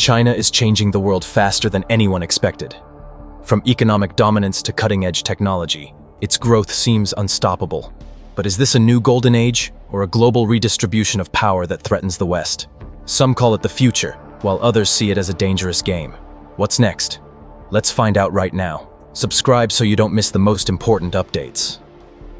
China is changing the world faster than anyone expected. From economic dominance to cutting-edge technology, its growth seems unstoppable. But is this a new golden age, or a global redistribution of power that threatens the West? Some call it the future, while others see it as a dangerous game. What's next? Let's find out right now. Subscribe so you don't miss the most important updates.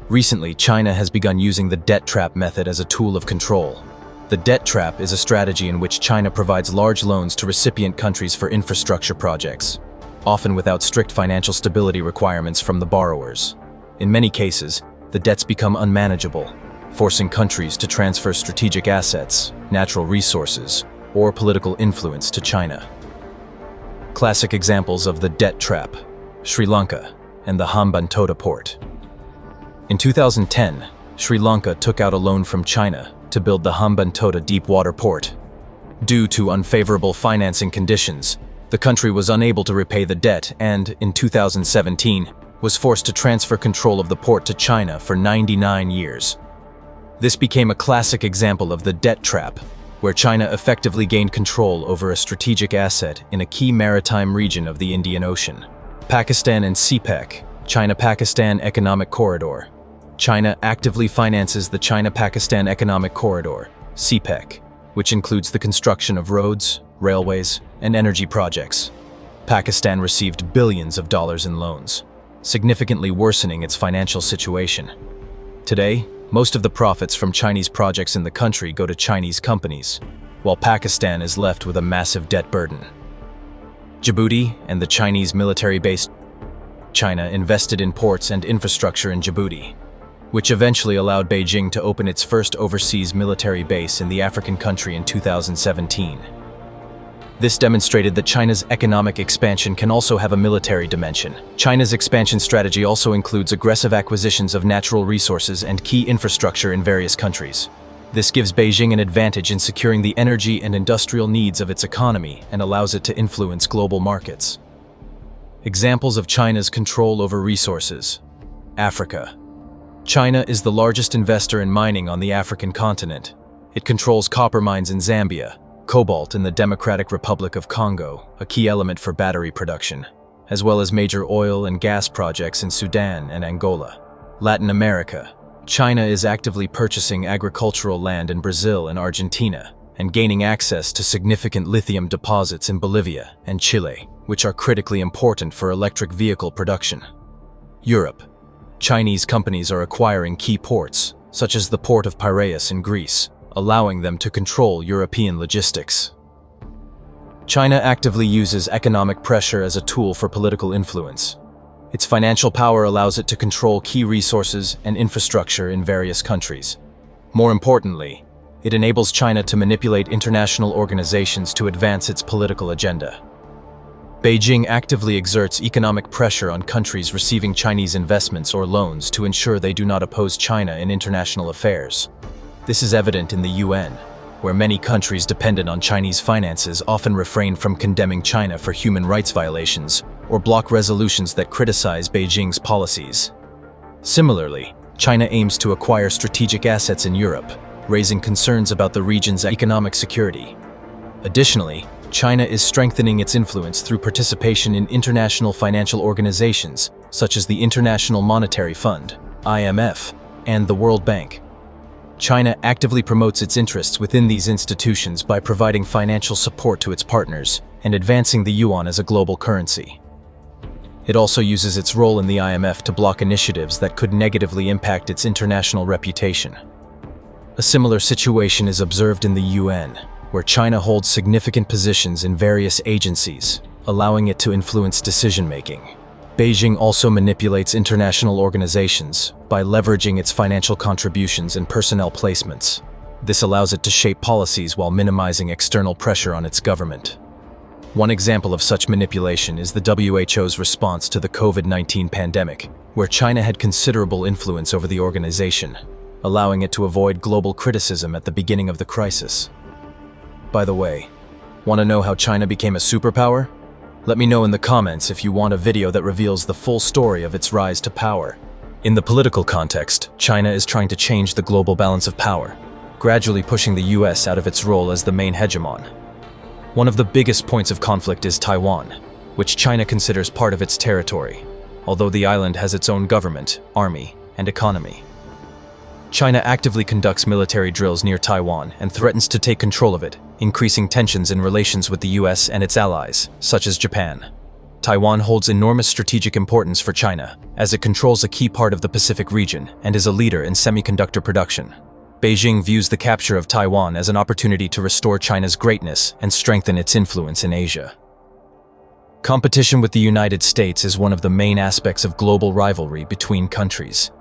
Recently, China has begun using the debt trap method as a tool of control. The debt trap is a strategy in which China provides large loans to recipient countries for infrastructure projects, often without strict financial stability requirements from the borrowers. In many cases, the debts become unmanageable, forcing countries to transfer strategic assets, natural resources, or political influence to China. Classic examples of the debt trap: Sri Lanka and the Hambantota port. In 2010, Sri Lanka took out a loan from China to build the Hambantota deep-water port. Due to unfavorable financing conditions, the country was unable to repay the debt and, in 2017, was forced to transfer control of the port to China for 99 years. This became a classic example of the debt trap, where China effectively gained control over a strategic asset in a key maritime region of the Indian Ocean. Pakistan and CPEC, China-Pakistan Economic Corridor. China actively finances the China-Pakistan Economic Corridor, CPEC, which includes the construction of roads, railways, and energy projects. Pakistan received billions of dollars in loans, significantly worsening its financial situation. Today, most of the profits from Chinese projects in the country go to Chinese companies, while Pakistan is left with a massive debt burden. Djibouti and the Chinese military base. China invested in ports and infrastructure in Djibouti, which eventually allowed Beijing to open its first overseas military base in the African country in 2017. This demonstrated that China's economic expansion can also have a military dimension. China's expansion strategy also includes aggressive acquisitions of natural resources and key infrastructure in various countries. This gives Beijing an advantage in securing the energy and industrial needs of its economy and allows it to influence global markets. Examples of China's control over resources. Africa. China is the largest investor in mining on the African continent. It controls copper mines in Zambia, cobalt in the Democratic Republic of Congo, a key element for battery production, as well as major oil and gas projects in Sudan and Angola. Latin America. China is actively purchasing agricultural land in Brazil and Argentina, and gaining access to significant lithium deposits in Bolivia and Chile, which are critically important for electric vehicle production. Europe. Chinese companies are acquiring key ports, such as the port of Piraeus in Greece, allowing them to control European logistics. China actively uses economic pressure as a tool for political influence. Its financial power allows it to control key resources and infrastructure in various countries. More importantly, it enables China to manipulate international organizations to advance its political agenda. Beijing actively exerts economic pressure on countries receiving Chinese investments or loans to ensure they do not oppose China in international affairs. This is evident in the UN, where many countries dependent on Chinese finances often refrain from condemning China for human rights violations or block resolutions that criticize Beijing's policies. Similarly, China aims to acquire strategic assets in Europe, raising concerns about the region's economic security. Additionally, China is strengthening its influence through participation in international financial organizations such as the International Monetary Fund, IMF, and the World Bank. China actively promotes its interests within these institutions by providing financial support to its partners and advancing the yuan as a global currency. It also uses its role in the IMF to block initiatives that could negatively impact its international reputation. A similar situation is observed in the UN, where China holds significant positions in various agencies, allowing it to influence decision-making. Beijing also manipulates international organizations by leveraging its financial contributions and personnel placements. This allows it to shape policies while minimizing external pressure on its government. One example of such manipulation is the WHO's response to the COVID-19 pandemic, where China had considerable influence over the organization, allowing it to avoid global criticism at the beginning of the crisis. By the way, want to know how China became a superpower? Let me know in the comments if you want a video that reveals the full story of its rise to power. In the political context, China is trying to change the global balance of power, gradually pushing the US out of its role as the main hegemon. One of the biggest points of conflict is Taiwan, which China considers part of its territory, although the island has its own government, army, and economy. China actively conducts military drills near Taiwan and threatens to take control of it, increasing tensions in relations with the US and its allies, such as Japan. Taiwan holds enormous strategic importance for China, as it controls a key part of the Pacific region and is a leader in semiconductor production. Beijing views the capture of Taiwan as an opportunity to restore China's greatness and strengthen its influence in Asia. Competition with the United States is one of the main aspects of global rivalry between countries.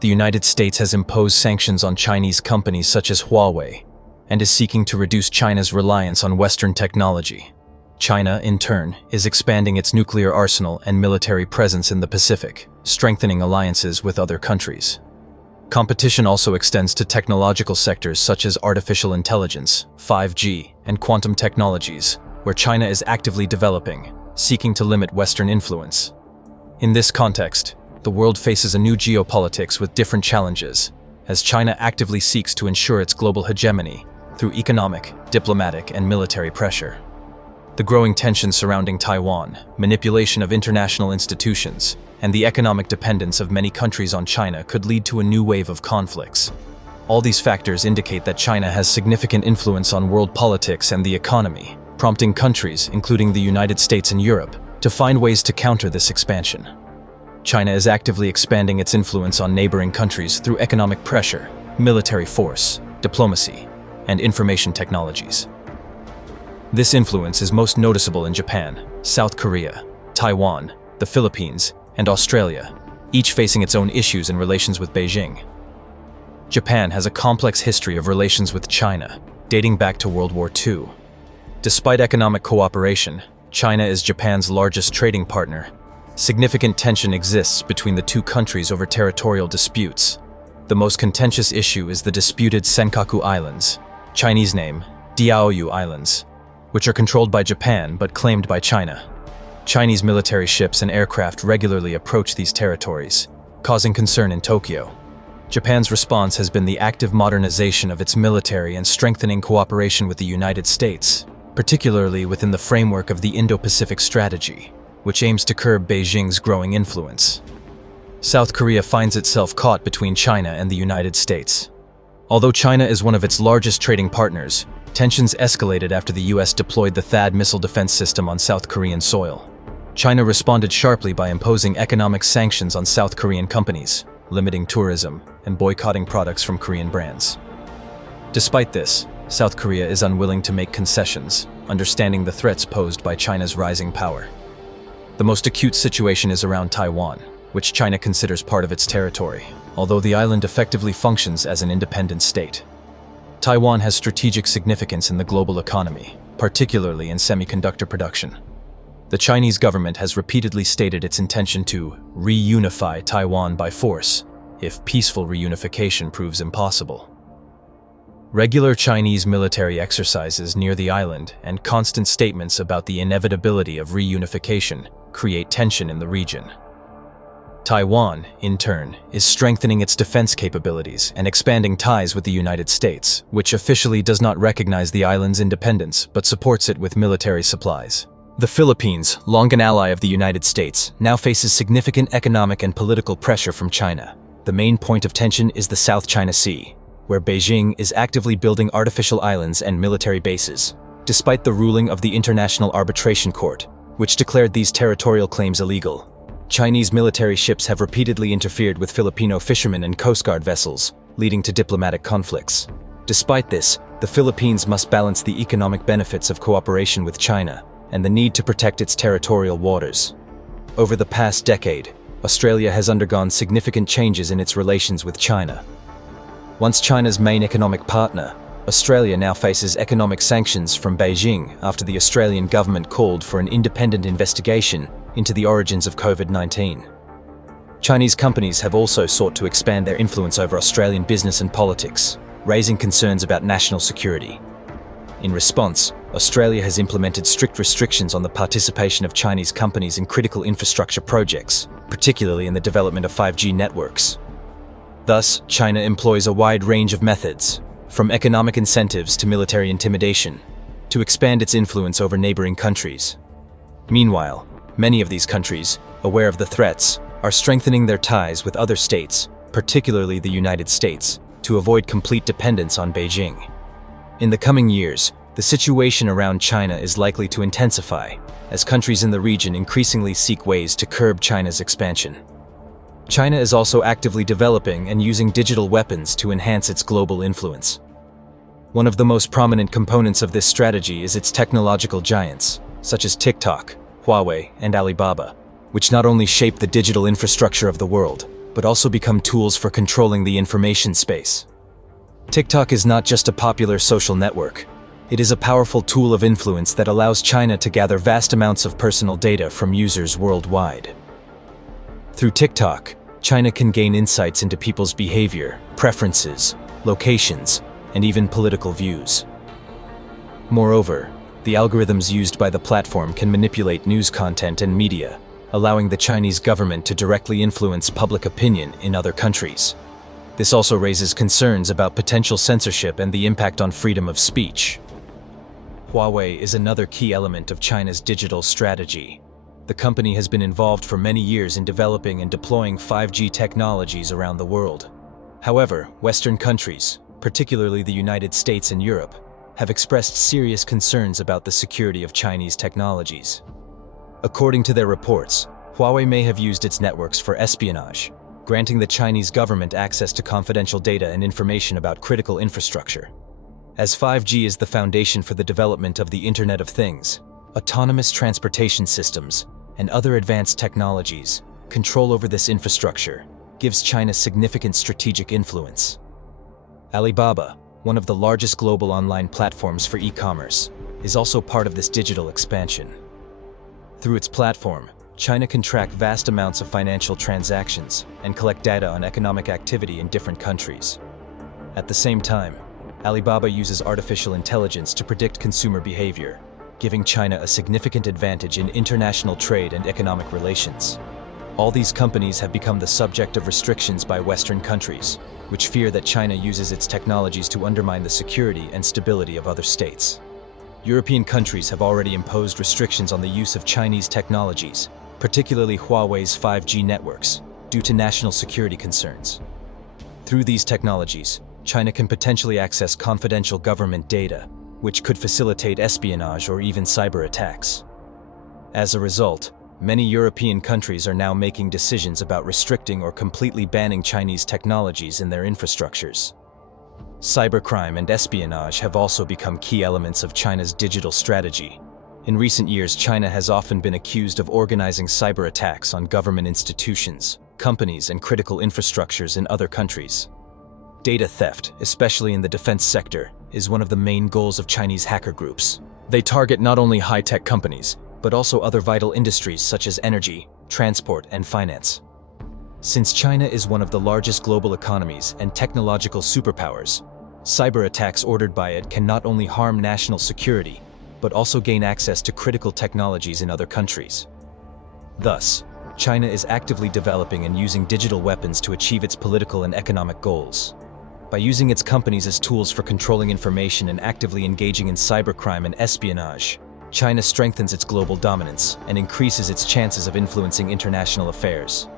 The United States has imposed sanctions on Chinese companies such as Huawei and is seeking to reduce China's reliance on Western technology. China, in turn, is expanding its nuclear arsenal and military presence in the Pacific, strengthening alliances with other countries. Competition also extends to technological sectors such as artificial intelligence, 5G, and quantum technologies, where China is actively developing, seeking to limit Western influence. In this context, the world faces a new geopolitics with different challenges, as China actively seeks to ensure its global hegemony through economic, diplomatic, and military pressure. The growing tension surrounding Taiwan, manipulation of international institutions, and the economic dependence of many countries on China could lead to a new wave of conflicts. All these factors indicate that China has significant influence on world politics and the economy, prompting countries, including the United States and Europe, to find ways to counter this expansion. China is actively expanding its influence on neighboring countries through economic pressure, military force, diplomacy, and information technologies. This influence is most noticeable in Japan, South Korea, Taiwan, the Philippines, and Australia, each facing its own issues in relations with Beijing. Japan has a complex history of relations with China, dating back to World War II. Despite economic cooperation, China is Japan's largest trading partner. Significant tension exists between the two countries over territorial disputes. The most contentious issue is the disputed Senkaku Islands, Chinese name, Diaoyu Islands, which are controlled by Japan but claimed by China. Chinese military ships and aircraft regularly approach these territories, causing concern in Tokyo. Japan's response has been the active modernization of its military and strengthening cooperation with the United States, particularly within the framework of the Indo-Pacific strategy, which aims to curb Beijing's growing influence. South Korea finds itself caught between China and the United States. Although China is one of its largest trading partners, tensions escalated after the US deployed the THAAD missile defense system on South Korean soil. China responded sharply by imposing economic sanctions on South Korean companies, limiting tourism, and boycotting products from Korean brands. Despite this, South Korea is unwilling to make concessions, understanding the threats posed by China's rising power. The most acute situation is around Taiwan, which China considers part of its territory, although the island effectively functions as an independent state. Taiwan has strategic significance in the global economy, particularly in semiconductor production. The Chinese government has repeatedly stated its intention to reunify Taiwan by force if peaceful reunification proves impossible. Regular Chinese military exercises near the island and constant statements about the inevitability of reunification create tension in the region. Taiwan, in turn, is strengthening its defense capabilities and expanding ties with the United States, which officially does not recognize the island's independence but supports it with military supplies. The Philippines, long an ally of the United States, now faces significant economic and political pressure from China. The main point of tension is the South China Sea, where Beijing is actively building artificial islands and military bases, despite the ruling of the International Arbitration Court, which declared these territorial claims illegal. Chinese military ships have repeatedly interfered with Filipino fishermen and Coast Guard vessels, leading to diplomatic conflicts. Despite this, the Philippines must balance the economic benefits of cooperation with China and the need to protect its territorial waters. Over the past decade, Australia has undergone significant changes in its relations with China. Once China's main economic partner, Australia now faces economic sanctions from Beijing after the Australian government called for an independent investigation into the origins of COVID-19. Chinese companies have also sought to expand their influence over Australian business and politics, raising concerns about national security. In response, Australia has implemented strict restrictions on the participation of Chinese companies in critical infrastructure projects, particularly in the development of 5G networks. Thus, China employs a wide range of methods, from economic incentives to military intimidation, to expand its influence over neighboring countries. Meanwhile, many of these countries, aware of the threats, are strengthening their ties with other states, particularly the United States, to avoid complete dependence on Beijing. In the coming years, the situation around China is likely to intensify, as countries in the region increasingly seek ways to curb China's expansion. China is also actively developing and using digital weapons to enhance its global influence. One of the most prominent components of this strategy is its technological giants, such as TikTok, Huawei, and Alibaba, which not only shape the digital infrastructure of the world, but also become tools for controlling the information space. TikTok is not just a popular social network. It is a powerful tool of influence that allows China to gather vast amounts of personal data from users worldwide. Through TikTok, China can gain insights into people's behavior, preferences, locations, and even political views. Moreover, the algorithms used by the platform can manipulate news content and media, allowing the Chinese government to directly influence public opinion in other countries. This also raises concerns about potential censorship and the impact on freedom of speech. Huawei is another key element of China's digital strategy. The company has been involved for many years in developing and deploying 5G technologies around the world. However, Western countries, particularly the United States and Europe, have expressed serious concerns about the security of Chinese technologies. According to their reports, Huawei may have used its networks for espionage, granting the Chinese government access to confidential data and information about critical infrastructure. As 5G is the foundation for the development of the Internet of Things, autonomous transportation systems, and other advanced technologies, control over this infrastructure gives China significant strategic influence. Alibaba, one of the largest global online platforms for e-commerce, is also part of this digital expansion. Through its platform, China can track vast amounts of financial transactions and collect data on economic activity in different countries. At the same time, Alibaba uses artificial intelligence to predict consumer behavior, giving China a significant advantage in international trade and economic relations. All these companies have become the subject of restrictions by Western countries, which fear that China uses its technologies to undermine the security and stability of other states. European countries have already imposed restrictions on the use of Chinese technologies, particularly Huawei's 5G networks, due to national security concerns. Through these technologies, China can potentially access confidential government data, which could facilitate espionage or even cyber attacks. As a result, many European countries are now making decisions about restricting or completely banning Chinese technologies in their infrastructures. Cybercrime and espionage have also become key elements of China's digital strategy. In recent years, China has often been accused of organizing cyber attacks on government institutions, companies, and critical infrastructures in other countries. Data theft, especially in the defense sector, is one of the main goals of Chinese hacker groups. They target not only high-tech companies, but also other vital industries such as energy, transport, and finance. Since China is one of the largest global economies and technological superpowers, cyber attacks ordered by it can not only harm national security, but also gain access to critical technologies in other countries. Thus, China is actively developing and using digital weapons to achieve its political and economic goals. By using its companies as tools for controlling information and actively engaging in cybercrime and espionage, China strengthens its global dominance and increases its chances of influencing international affairs.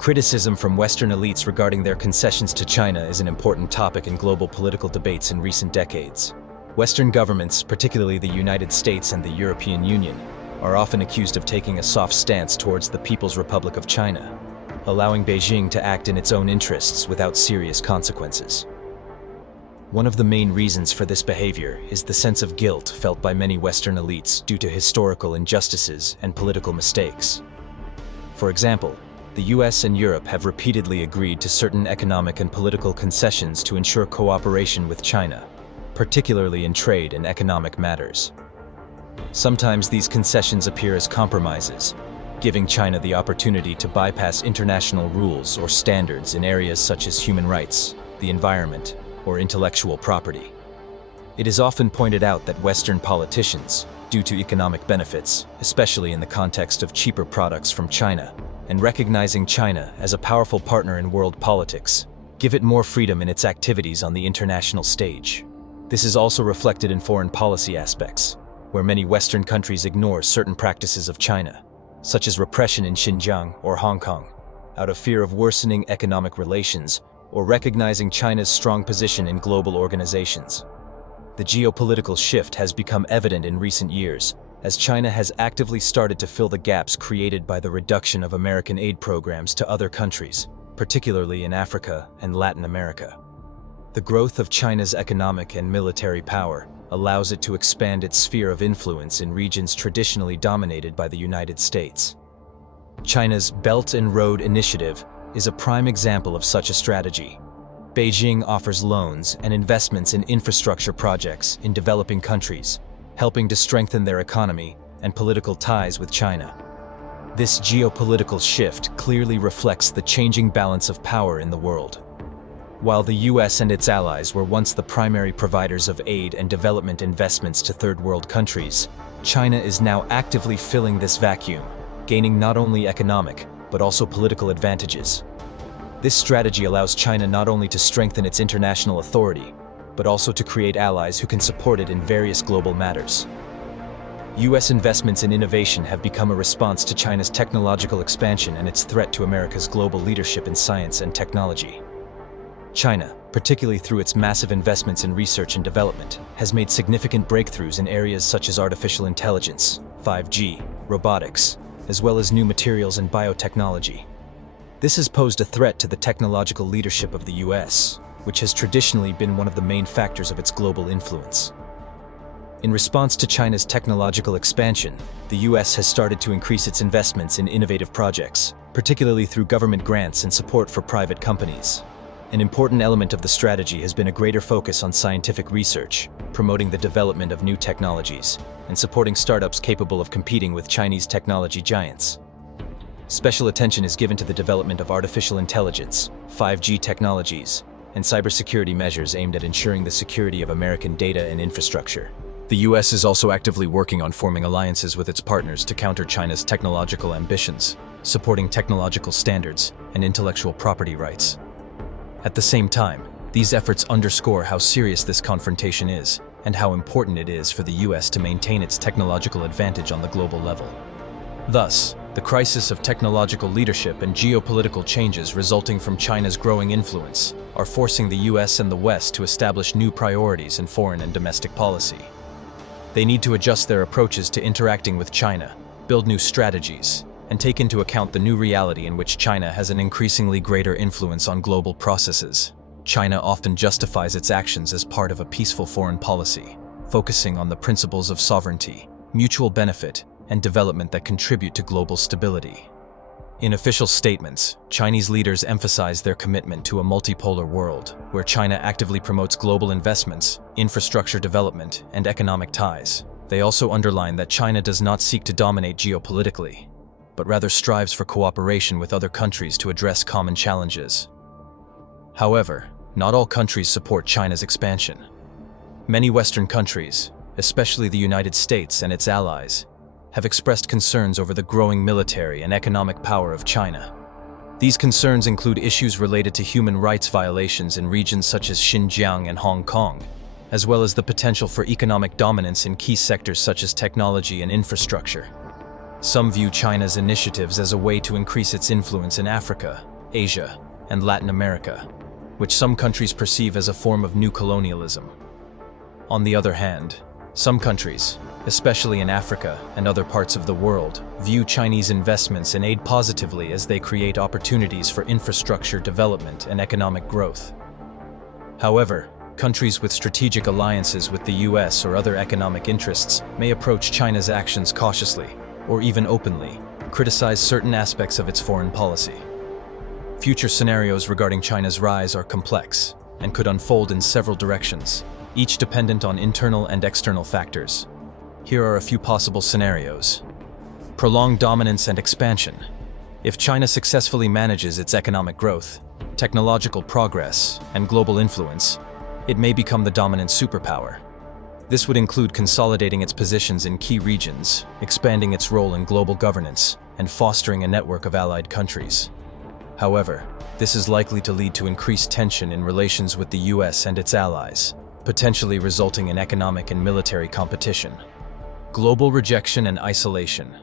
Criticism from Western elites regarding their concessions to China is an important topic in global political debates in recent decades. Western governments, particularly the United States and the European Union, are often accused of taking a soft stance towards the People's Republic of China, allowing Beijing to act in its own interests without serious consequences. One of the main reasons for this behavior is the sense of guilt felt by many Western elites due to historical injustices and political mistakes. For example, the US and Europe have repeatedly agreed to certain economic and political concessions to ensure cooperation with China, particularly in trade and economic matters. Sometimes these concessions appear as compromises, giving China the opportunity to bypass international rules or standards in areas such as human rights, the environment, or intellectual property. It is often pointed out that Western politicians, due to economic benefits, especially in the context of cheaper products from China, and recognizing China as a powerful partner in world politics, give it more freedom in its activities on the international stage. This is also reflected in foreign policy aspects, where many Western countries ignore certain practices of China, such as repression in Xinjiang or Hong Kong, out of fear of worsening economic relations or recognizing China's strong position in global organizations. The geopolitical shift has become evident in recent years, as China has actively started to fill the gaps created by the reduction of American aid programs to other countries, particularly in Africa and Latin America. The growth of China's economic and military power allows it to expand its sphere of influence in regions traditionally dominated by the United States. China's Belt and Road Initiative is a prime example of such a strategy. Beijing offers loans and investments in infrastructure projects in developing countries, helping to strengthen their economy and political ties with China. This geopolitical shift clearly reflects the changing balance of power in the world. While the US and its allies were once the primary providers of aid and development investments to third world countries, China is now actively filling this vacuum, gaining not only economic, but also political advantages. This strategy allows China not only to strengthen its international authority, but also to create allies who can support it in various global matters. US investments in innovation have become a response to China's technological expansion and its threat to America's global leadership in science and technology. China, particularly through its massive investments in research and development, has made significant breakthroughs in areas such as artificial intelligence, 5G, robotics, as well as new materials and biotechnology. This has posed a threat to the technological leadership of the US, which has traditionally been one of the main factors of its global influence. In response to China's technological expansion, the US has started to increase its investments in innovative projects, particularly through government grants and support for private companies. An important element of the strategy has been a greater focus on scientific research, promoting the development of new technologies, and supporting startups capable of competing with Chinese technology giants. Special attention is given to the development of artificial intelligence, 5G technologies, and cybersecurity measures aimed at ensuring the security of American data and infrastructure. The US is also actively working on forming alliances with its partners to counter China's technological ambitions, supporting technological standards and intellectual property rights. At the same time, these efforts underscore how serious this confrontation is and how important it is for the US to maintain its technological advantage on the global level. Thus, the crisis of technological leadership and geopolitical changes resulting from China's growing influence are forcing the US and the West to establish new priorities in foreign and domestic policy. They need to adjust their approaches to interacting with China, build new strategies, and take into account the new reality in which China has an increasingly greater influence on global processes. China often justifies its actions as part of a peaceful foreign policy, focusing on the principles of sovereignty, mutual benefit, and development that contribute to global stability. In official statements, Chinese leaders emphasize their commitment to a multipolar world, where China actively promotes global investments, infrastructure development, and economic ties. They also underline that China does not seek to dominate geopolitically, but rather strives for cooperation with other countries to address common challenges. However, not all countries support China's expansion. Many Western countries, especially the United States and its allies, have expressed concerns over the growing military and economic power of China. These concerns include issues related to human rights violations in regions such as Xinjiang and Hong Kong, as well as the potential for economic dominance in key sectors such as technology and infrastructure. Some view China's initiatives as a way to increase its influence in Africa, Asia, and Latin America, which some countries perceive as a form of new colonialism. On the other hand, some countries, especially in Africa and other parts of the world, view Chinese investments in aid positively as they create opportunities for infrastructure development and economic growth. However, countries with strategic alliances with the US or other economic interests may approach China's actions cautiously, or even openly, criticize certain aspects of its foreign policy. Future scenarios regarding China's rise are complex and could unfold in several directions, each dependent on internal and external factors. Here are a few possible scenarios. Prolonged dominance and expansion. If China successfully manages its economic growth, technological progress, and global influence, it may become the dominant superpower. This would include consolidating its positions in key regions, expanding its role in global governance, and fostering a network of allied countries. However, this is likely to lead to increased tension in relations with the US and its allies, potentially resulting in economic and military competition. Global rejection and isolation.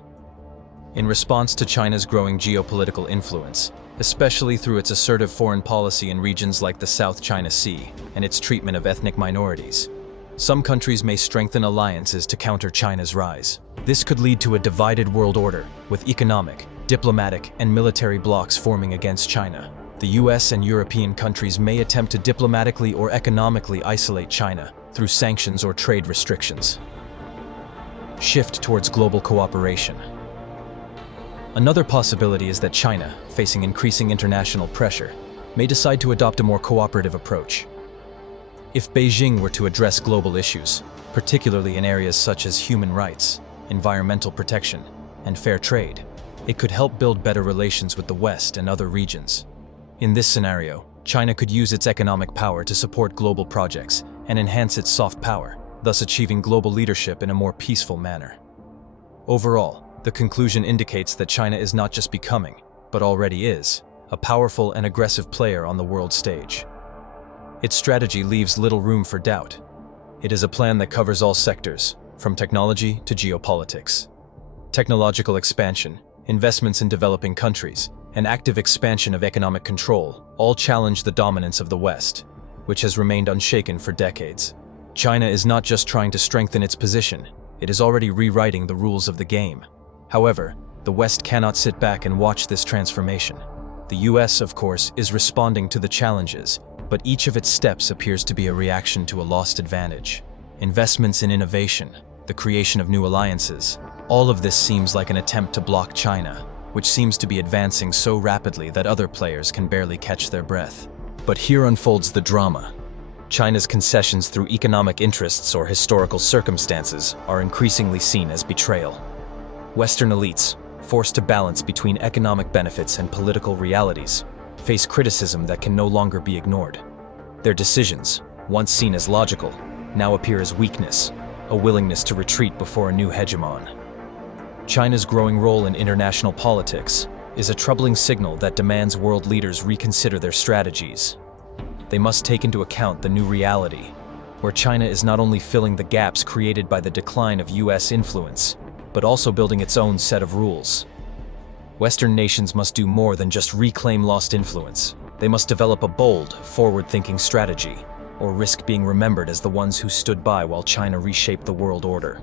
In response to China's growing geopolitical influence, especially through its assertive foreign policy in regions like the South China Sea and its treatment of ethnic minorities, some countries may strengthen alliances to counter China's rise. This could lead to a divided world order, with economic, diplomatic, and military blocs forming against China. The US and European countries may attempt to diplomatically or economically isolate China through sanctions or trade restrictions. Shift towards global cooperation. Another possibility is that China, facing increasing international pressure, may decide to adopt a more cooperative approach. If Beijing were to address global issues, particularly in areas such as human rights, environmental protection, and fair trade, it could help build better relations with the West and other regions. In this scenario, China could use its economic power to support global projects and enhance its soft power, thus achieving global leadership in a more peaceful manner. Overall, the conclusion indicates that China is not just becoming, but already is, a powerful and aggressive player on the world stage. Its strategy leaves little room for doubt. It is a plan that covers all sectors, from technology to geopolitics. Technological expansion, investments in developing countries, and active expansion of economic control all challenge the dominance of the West, which has remained unshaken for decades. China is not just trying to strengthen its position, it is already rewriting the rules of the game. However, the West cannot sit back and watch this transformation. The US, of course, is responding to the challenges, but each of its steps appears to be a reaction to a lost advantage. Investments in innovation, the creation of new alliances, all of this seems like an attempt to block China, which seems to be advancing so rapidly that other players can barely catch their breath. But here unfolds the drama. China's concessions through economic interests or historical circumstances are increasingly seen as betrayal. Western elites, forced to balance between economic benefits and political realities, face criticism that can no longer be ignored. Their decisions, once seen as logical, now appear as weakness, a willingness to retreat before a new hegemon. China's growing role in international politics is a troubling signal that demands world leaders reconsider their strategies. They must take into account the new reality, where China is not only filling the gaps created by the decline of US influence, but also building its own set of rules. Western nations must do more than just reclaim lost influence. They must develop a bold, forward-thinking strategy, or risk being remembered as the ones who stood by while China reshaped the world order.